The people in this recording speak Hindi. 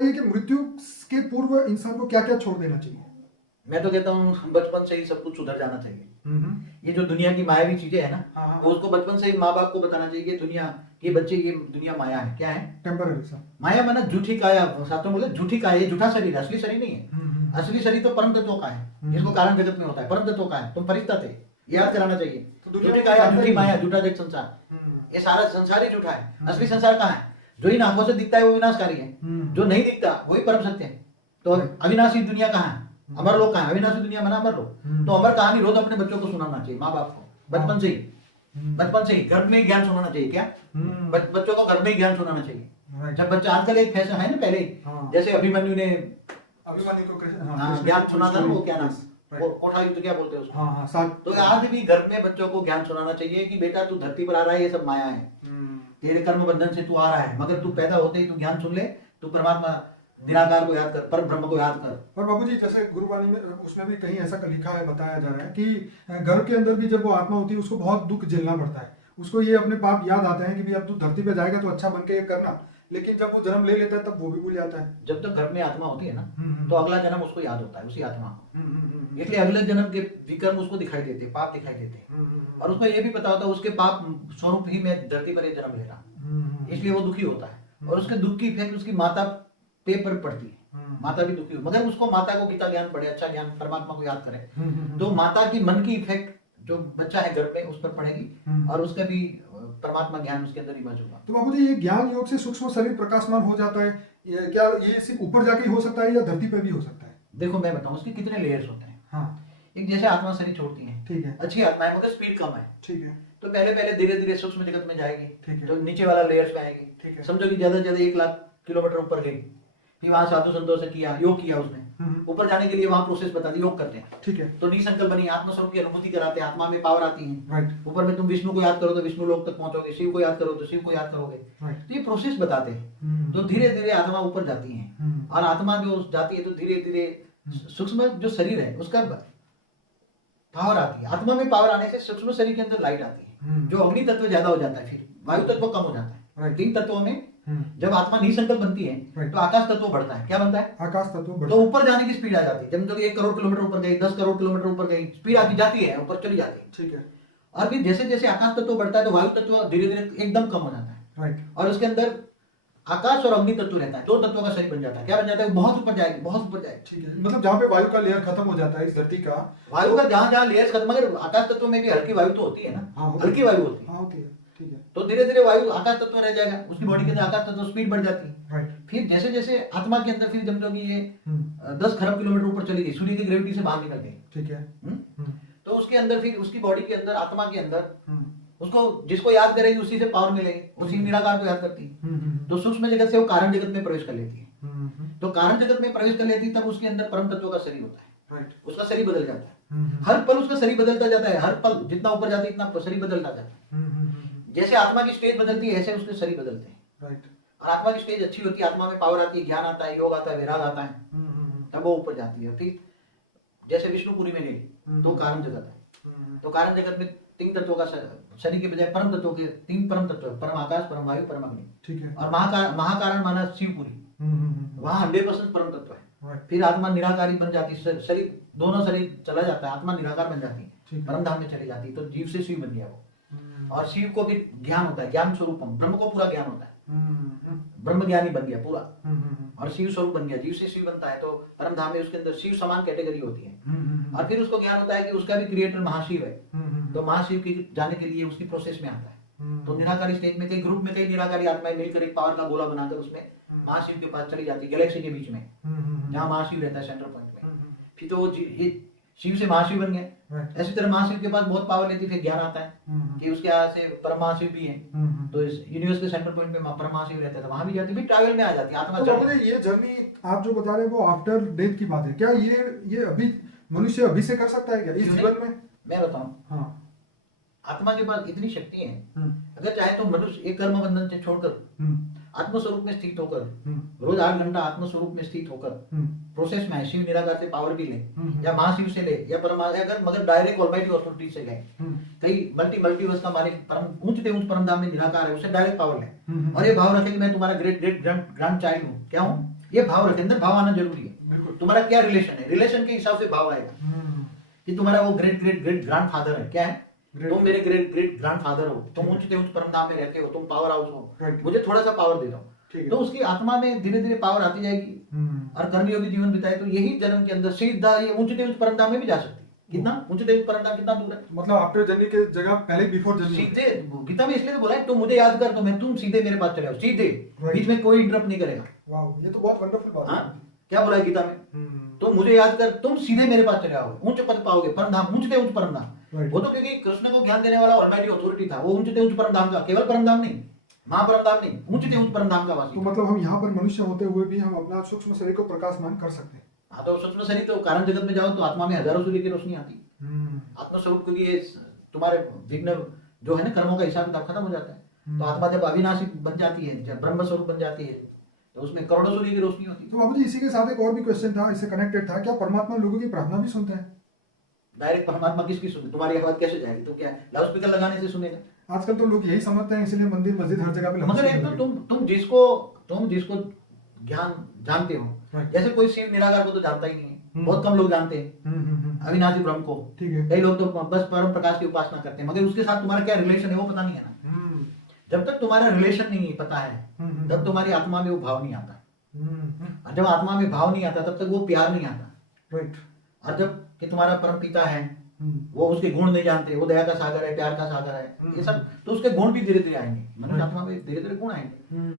ये कि मृत्यु के पूर्व इंसान को क्या क्या छोड़ देना चाहिए? मैं तो कहता हूँ बचपन से ही सब कुछ सुधर जाना चाहिए। हम्म। ये जो दुनिया की मायावी चीजें है ना, हाँ हाँ वो उसको बचपन से ही माँ बाप को बताना चाहिए कि दुनिया ये बच्चे ये दुनिया माया है। क्या है? टेम्पररी सा। माया माना झूठी काया, शास्त्रों में बोले झूठी काया, ये झूठा शरीर है, असली शरीर नहीं है। असली शरीर तो परम तत्वों का है, जिसको कारण जगत में होता है, परम तत्वों का है। तुम फरिश्ता थे, याद कराना चाहिए। तो दुनिया झूठी में काया, आता झूठी ही माया, नहीं। झूठा जग संसार, ये सारा संसार ही झूठा है। असली संसार कहाँ है? जो इन आंखों से दिखता है वो विनाशकारी है, जो नहीं दिखता वही परम सत्य है। तो अविनाशी दुनिया कहाँ है? अमर लोक कहाँ है? अविनाशी दुनिया मना अमर लोक। तो अमर कहानी रोज अपने बच्चों को सुनाना चाहिए, माँ बाप को, बचपन से ही। बचपन से ही घर में ही ज्ञान सुनाना चाहिए। क्या? बच्चों को घर में ही ज्ञान सुनाना चाहिए। जब बच्चा, आजकल एक फैशन है ना, पहले जैसे अभिमन्यु ने अभिमन्यु को ज्ञान सुना था ना, वो क्या नाम, वो कोठा युद्ध क्या बोलते हैं उसको। हाँ हाँ साथ। तो आज भी घर में बच्चों को ज्ञान सुनाना चाहिए कि बेटा तू धरती पर आ रहा है, ये सब माया है, तेरे कर्म बंधन से तू आ रहा है, मगर तू पैदा होते ही तू ज्ञान सुन ले, तू परमात्मा निराकार को याद कर, पर ब्रह्म को याद कर। और बाबूजी जैसे गुरुवाणी में उसमें भी कहीं ऐसा लिखा है, बताया जा रहा है कि घर के अंदर भी जब वो आत्मा होती है उसको बहुत दुख झेलना पड़ता है, उसको ये अपने पाप याद आते हैं कि भी अब तू धरती पे जाएगा तो अच्छा बन के ये करना, लेकिन जब वो जन्म ले लेता है तब वो भी भूल जाता है। जब तक घर में आत्मा होती है ना, तो अगला जन्म उसको याद होता है, उसी आत्मा को। इसलिए अगले जन्म के विकर्म उसको दिखाई देते, पाप दिखाई देते, और उसको ये भी पता होता है उसके पाप स्वरूप ही मैं धरती पर ये जन्म ले रहा, इसलिए वो दुखी होता है। और उसके दुख की इफेक्ट उसकी माता पे पर पड़ती है, माता भी दुखी हो, मगर उसको माता को गीता ज्ञान पढ़े, अच्छा ज्ञान, परमात्मा को याद करे, तो माता की मन की इफेक्ट जो बच्चा है घर में उस पर पड़ेगी, और उसका भी परमात्मा ज्ञान उसके अंदर इमर्ज होगा। तो बाबूजी ये ज्ञान योग से सूक्ष्म शरीर प्रकाशमान हो जाता है, ये क्या ये सिर्फ ऊपर जाके ही हो सकता है या धरती पे भी हो सकता है? देखो मैं बताऊं, उसके कितने लेयर्स होते हैं। हाँ एक जैसे आत्मा शरीर छोड़ती है, ठीक है, अच्छी आत्मा है मगर स्पीड कम है, ठीक है, तो पहले पहले धीरे धीरे सूक्ष्म जगत में जाएगी, ठीक है, तो नीचे वाला लेयर्स में आएगी। ठीक है, समझो कि ज्यादा से ज्यादा 1 लाख किलोमीटर ऊपर गई, फिर वहां साधु संतों से किया, योग किया उसने, ऊपर जाने के लिए वहां प्रोसेस बता दी, योग करते हैं, ठीक है, तो निसंकल्प बनी आत्मस्वरूप की अनुभूति कराते हैं, आत्मा में पावर आती है। राइट, ऊपर में तुम विष्णु को याद करो तो विष्णु लोक तक पहुंचोगे, शिव को याद करो तो शिव को याद करोगे, राइट, तो ये प्रोसेस बताते हैं। तो धीरे धीरे आत्मा ऊपर जाती है, और आत्मा जो जाती है तो धीरे धीरे सूक्ष्म जो शरीर है उसका पावर आती है। आत्मा में पावर आने से सूक्ष्म शरीर के अंदर लाइट आती है, जो अग्नि तत्व ज्यादा हो जाता है, फिर वायु तत्व कम हो जाता है। 3 तत्वों में जब आत्मा निसंकल्प बनती है तो आकाश तत्व बढ़ता है। क्या बनता है? आकाश तत्व बढ़ता तो ऊपर जाने की स्पीड आ जाती है। जब 1 करोड़ किलोमीटर ऊपर गई, 10 करोड़ किलोमीटर ऊपर गई, स्पीड आती जाती है, ऊपर चली जाती है। ठीक है, और फिर जैसे जैसे आकाश तत्व बढ़ता है तो वायु तत्व धीरे धीरे एकदम कम हो जाता है, राइट, और उसके अंदर आकाश और अग्नि तत्व रहता है, 2 तत्वों का शरीर बन जाता है। क्या बन जाता है? बहुत ऊपर जाएगी, बहुत ऊपर जाएगी। ठीक है, मतलब जहाँ पे वायु का लेयर खत्म हो जाता है इस धरती का, वायु का जहां जहां लेयर्स खत्म, मगर आकाश तत्व में भी हल्की वायु तो होती है ना, हाँ, होती हल्की वायु होती है, हाँ होती है, ठीक है, तो धीरे धीरे वायु आकाश तत्व रह जाएगा, उसकी बॉडी के अंदर आकाश तत्व स्पीड बढ़ जाती है। राइट, फिर जैसे जैसे आत्मा के अंदर फिर जब कि ये 10 खरब किलोमीटर ऊपर चली गई, सूर्य की ग्रेविटी से बाहर निकल गई, ठीक है, तो उसके अंदर फिर उसकी बॉडी के अंदर, आत्मा के अंदर, उसको जिसको याद करेगी उसी से पावर मिलेगी, उसी निराकार को याद करती है, तो सूक्ष्म जगत से वो कारण जगत में प्रवेश कर लेती है। तो कारण जगत में प्रवेश कर लेती है तब उसके अंदर परम तत्व का शरीर होता है, राइट, उसका शरीर बदल जाता है। हर पल उसका शरीर बदलता जाता है, हर पल जितना ऊपर जाता है इतना शरीर बदलता जाता है। जैसे आत्मा की स्टेज बदलती है ऐसे उसके शरीर बदलते हैं, राइट, और आत्मा की स्टेज अच्छी होती है, आत्मा में पावर आती है, ज्ञान आता है, योग आता है, वैराग आता है, तब वो ऊपर जाती है। फिर जैसे विष्णुपुरी में गई तो कारण जगत है, तो कारण जगत में 3 तत्वों का शरीर के बजाय परम तत्वों के 3 परम तत्व, परम आकाश, परम वायु, परम अग्नि, ठीक है, और महाकारण माना शिवपुरी, वहां 100% परम तत्व है। राइट, फिर आत्मा निराकारी बन जाती है, शरीर दोनों शरीर चला जाता है, आत्मा निराकार बन जाती है, ठीक है, परम धाम में चली जाती है, तो जीव से शिव बन गया वो। और शिव को भी ज्ञान होता है, ज्ञान स्वरूपम, ब्रह्म को पूरा ज्ञान होता है, ब्रह्म ज्ञानी बन गया पूरा, और शिव स्वरूप बन गया, जीव से शिव बनता है, तो परम धाम में उसके अंदर शिव समान कैटेगरी होती है। और फिर उसको ज्ञान होता है कि उसका भी क्रिएटर महाशिव है, तो महाशिव के जाने के लिए उसकी प्रोसेस में आता है। तो निराकारी स्टेज में कई ग्रुप में कई निराकारी आत्माएं मिलकर एक पावर का गोला बनाकर उसमें महाशिव के पास चली जाती है, गैलेक्सी के बीच में जहाँ महाशिव रहता है सेंटर पॉइंट में। फिर तो वो ये शिव से महाशिव बन गए। ऐसी तरह महाशिव के पास बहुत पावर लेती, फिर ज्ञान आता है कि उसके यहाँ से परम महाशिव भी है, तो इस यूनिवर्स के सेंटर पॉइंट में परम महाशिव रहता है, तो वहां भी जाती है, फिर ट्रैवल में आ जाती है आत्मा। तो मुझे ये जर्नी आप जो बता रहे हैं वो आफ्टर डेथ की बात है क्या? ये अभी मनुष्य अभी से कर सकता है क्या इस जीवन में? मैं बताऊं, हाँ, आत्मा के पास इतनी शक्ति है, अगर चाहे तो मनुष्य एक कर्म बंधन से छोड़कर आत्मस्वरूप में स्थित होकर रोज 8 घंटा आत्मस्वरूप में स्थित होकर प्रोसेस में शिव निराकार से पावर भी ले, या महाशिव से ले, या परमात्मा, अगर मगर डायरेक्ट ऑलमाइटी अथॉरिटी से गए, कई मल्टीवर्स का मालिक परम ऊंच से ऊंच परम धाम में निराकार है, उससे डायरेक्ट पावर ले, और ये भाव रखे कि मैं तुम्हारा ग्रेट ग्रेट ग्रैंड चाइल्ड हूँ। क्या हूँ? ये भाव रखे, अंदर भाव आना जरूरी है। बिल्कुल। तुम्हारा क्या रिलेशन है, रिलेशन के हिसाब से भाव आएगा। कि तुम्हारा वो great great great grand father है, क्या है, तुम मेरे ग्रेट ग्रेट ग्रैंड फादर हो, तुम उच्च परम धाम में रहते हो, तुम पावर हाउस हो, मुझे थोड़ा सा पावर दे दो, तो उसकी आत्मा में धीरे धीरे पावर आती जाएगी और कर्मयोगी जीवन बिताए तो यही जन्म के अंदर सीधा ये उच्च परम धाम में भी जा सकती है। कितना उच्च परम धाम कितना दूर है, मतलब आफ्टर जर्नी के जगह पहले बिफोर जर्नी। सीधे गीता में इसलिए तो बोला है, तुम मुझे याद कर तो मैं तुम सीधे मेरे पास चले आओ, सीधे, बीच में कोई इंटरप्ट नहीं करेगा। वाह, ये तो बहुत वंडरफुल बात है। क्या बोला है गीता में, तुम मुझे याद कर तुम सीधे मेरे पास चले आओगे, उच्च पद पाओगे, परम धाम, उच्च परम धाम। वो तो क्योंकि कृष्ण को ज्ञान देने वाला ऑलमाइटी अथॉरिटी था, वो उच्च परम धाम का, केवल परम धाम नहीं, महापरम धाम नहीं, उच्च परम धाम का वासी। तो मतलब हम यहाँ पर मनुष्य होते हुए भी हम अपना सूक्ष्म शरीर को प्रकाशमान कर सकते हैं। हाँ, तो सूक्ष्म शरीर तो कारण जगत में जाओ तो आत्मा में हजारों सूर्य की रोशनी आती। आत्मस्वरूप के लिए तुम्हारे विघ्न जो है ना, कर्मों का हिसाब किताब खत्म हो जाता है। तो आत्मा जब अविनाशी बन जाती है, जब ब्रह्म स्वरूप बन जाती है, तो उसमें करोड़ों सूर्य की रोशनी होती है। तो बाबूजी इसी के साथ एक और भी क्वेश्चन था, इससे कनेक्टेड था, क्या परमात्मा लोगों की प्रार्थना भी सुनते हैं? डायरेक्ट परमात्मा किसकी सुने, तुम्हारी आवाज कैसे जाएगी, तो क्या लाउड स्पीकर लगाने से सुनेगा? आजकल तो लोग यही समझते हैं, इसलिए मंदिर मस्जिद हर जगह पे मगर एक तो तुम जिसको ज्ञान जानते हो, जैसे कोई शिव निराकार को तो जानता ही नहीं है, बहुत कम लोग जानते हैं अविनाशी ब्रह्म को। ठीक है। कई लोग तो बस परम प्रकाश की उपासना करते हैं, मगर उसके साथ तुम्हारा क्या रिलेशन है वो पता नहीं है ना। जब तक तुम्हारा रिलेशन नहीं पता है, तब तुम्हारी आत्मा में वो भाव नहीं आता। और जब आत्मा में भाव नहीं आता, तब तक वो प्यार नहीं आता। राइट। और जब कि तुम्हारा परम पिता है, वो उसके गुण नहीं जानते, वो दया का सागर है, प्यार का सागर है, ये सब, तो उसके गुण भी धीरे धीरे आएंगे, मनुष्य आत्मा में धीरे धीरे गुण आएंगे।